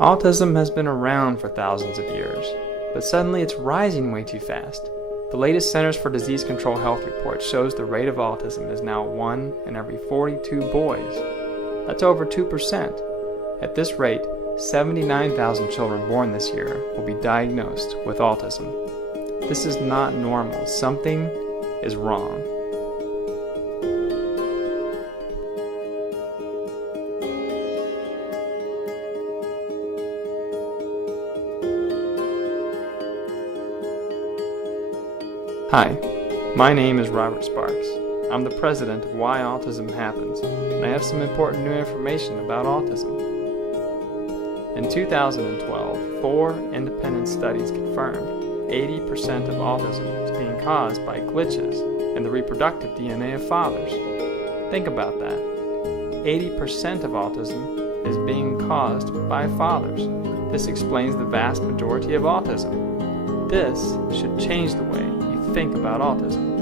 Autism has been around for thousands of years, but suddenly it's rising way too fast. The latest Centers for Disease Control health report shows the rate of autism is now 1 in every 42 boys. That's over 2%. At this rate, 79,000 children born this year will be diagnosed with autism. This is not normal. Something is wrong. Hi, my name is Robert Sparks. I'm the president of Why Autism Happens, and I have some important new information about autism. In 2012, 4 independent studies confirmed 80% of autism is being caused by glitches in the reproductive DNA of fathers. Think about that. 80% of autism is being caused by fathers. This explains the vast majority of autism. This should change the way you think about autism.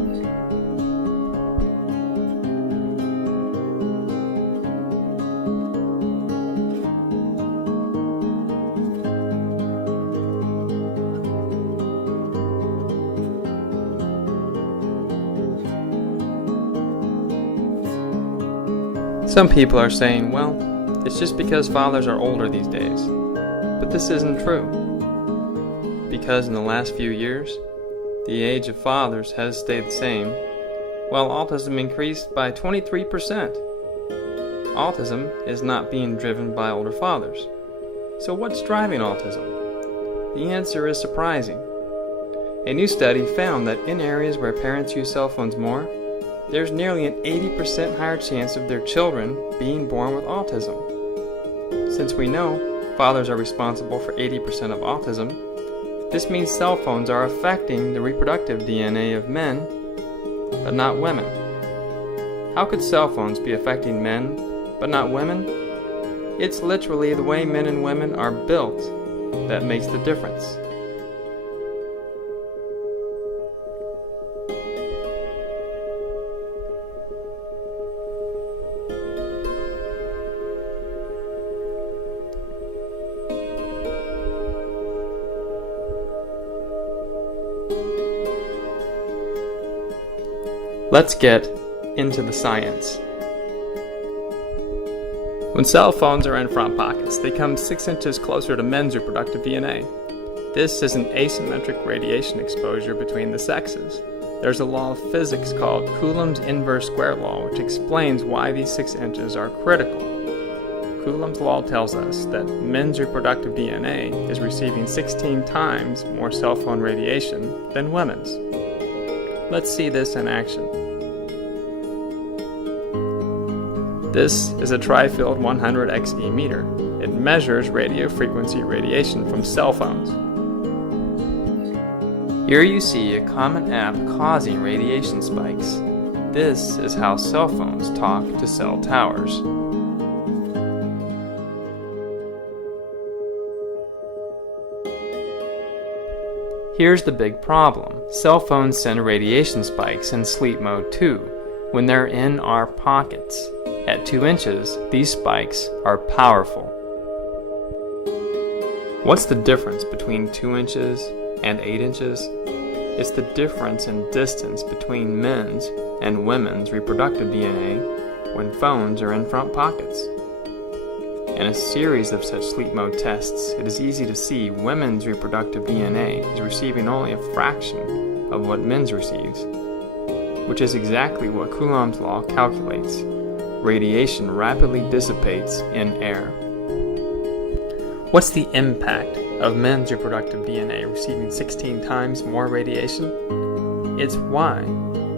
Some people are saying, well, it's just because fathers are older these days. But this isn't true. Because in the last few years, the age of fathers has stayed the same, while autism increased by 23%. Autism is not being driven by older fathers. So what's driving autism? The answer is surprising. A new study found that in areas where parents use cell phones more, there's nearly an 80% higher chance of their children being born with autism. Since we know fathers are responsible for 80% of autism, this means cell phones are affecting the reproductive DNA of men, but not women. How could cell phones be affecting men, but not women? It's literally the way men and women are built that makes the difference. Let's get into the science. When cell phones are in front pockets, they come 6 inches closer to men's reproductive DNA. This is an asymmetric radiation exposure between the sexes. There's a law of physics called Coulomb's inverse square law, which explains why these 6 inches are critical. Coulomb's law tells us that men's reproductive DNA is receiving 16 times more cell phone radiation than women's. Let's see this in action. This is a tri-field 100XE meter. It measures radio frequency radiation from cell phones. Here you see a common app causing radiation spikes. This is how cell phones talk to cell towers. Here's the big problem. Cell phones send radiation spikes in sleep mode too, when they're in our pockets. At 2 inches, these spikes are powerful. What's the difference between 2 inches and 8 inches? It's the difference in distance between men's and women's reproductive DNA when phones are in front pockets. In a series of such sleep mode tests, it is easy to see women's reproductive DNA is receiving only a fraction of what men's receives, which is exactly what Coulomb's law calculates. Radiation rapidly dissipates in air. What's the impact of men's reproductive DNA receiving 16 times more radiation? It's why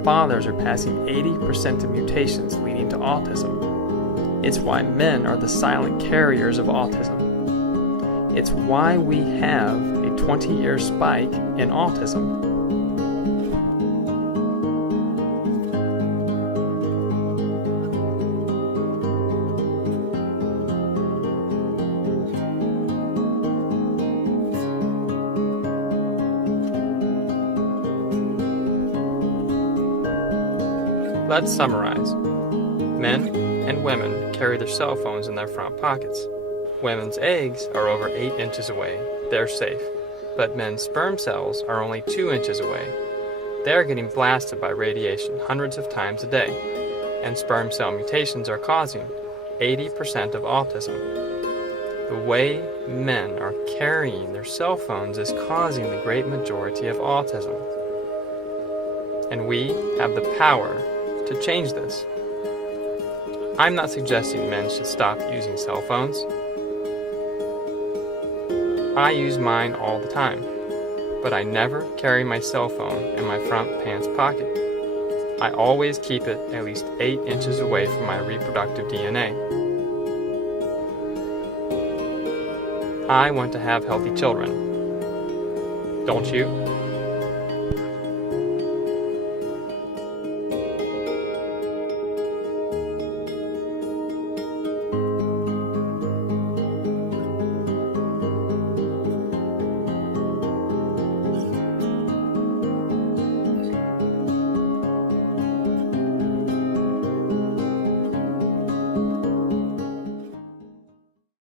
fathers are passing 80% of mutations leading to autism. It's why men are the silent carriers of autism. It's why we have a 20-year spike in autism. Let's summarize. Men and women carry their cell phones in their front pockets. Women's eggs are over 8 inches away. They're safe. But men's sperm cells are only 2 inches away. They're getting blasted by radiation hundreds of times a day. And sperm cell mutations are causing 80% of autism. The way men are carrying their cell phones is causing the great majority of autism. And we have the power to change this. I'm not suggesting men should stop using cell phones. I use mine all the time, but I never carry my cell phone in my front pants pocket. I always keep it at least 8 inches away from my reproductive DNA. I want to have healthy children. Don't you?